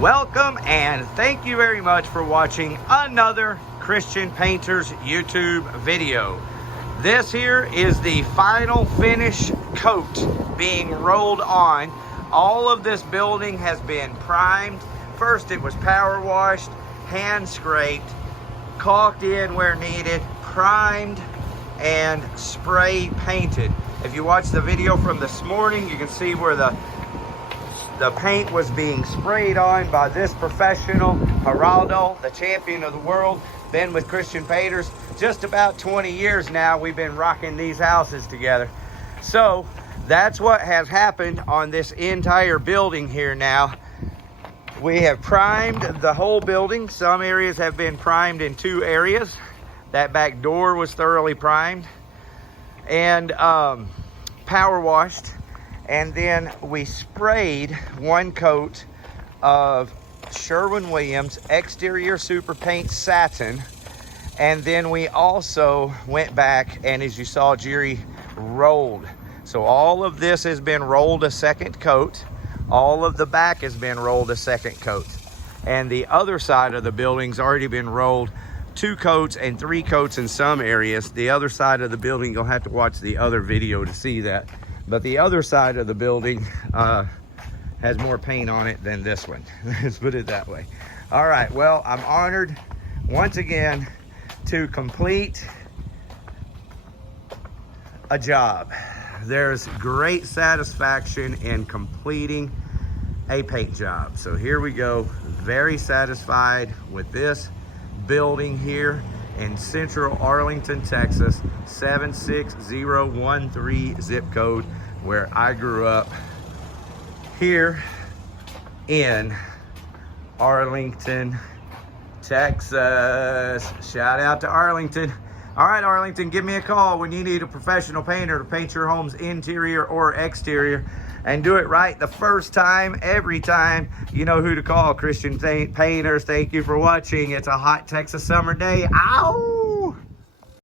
Welcome and thank you very much for watching another Christian Painters YouTube video. This here is the final finish coat being rolled on. All of this building has been primed. First it was power washed, hand scraped, caulked in where needed, primed, and spray painted. If you watch the video from this morning, you can see where the paint was being sprayed on by this professional, Geraldo, the champion of the world. Been with Christian Painters just about 20 years now. We've been rocking these houses together. So that's what has happened on this entire building here now. We have primed the whole building. Some areas have been primed in 2 areas. That back door was thoroughly primed and power washed. And then we sprayed 1 coat of Sherwin-Williams Exterior SuperPaint Satin. And then we also went back and, as you saw, Jerry rolled. So all of this has been rolled a second coat. All of the back has been rolled a second coat. And the other side of the building's already been rolled 2 coats and 3 coats in some areas. The other side of the building, you'll have to watch the other video to see that. But the other side of the building has more paint on it than this one. Let's put it that way. All right, well, I'm honored once again to complete a job. There's great satisfaction in completing a paint job. So here we go, very satisfied with this building here in central Arlington, Texas, 76013 zip code, where I grew up here in Arlington, Texas. Shout out to Arlington. All right, Arlington, give me a call when you need a professional painter to paint your home's interior or exterior, and do it right the first time, every time. You know who to call, Christian Painters. Thank you for watching. It's a hot Texas summer day. Ow!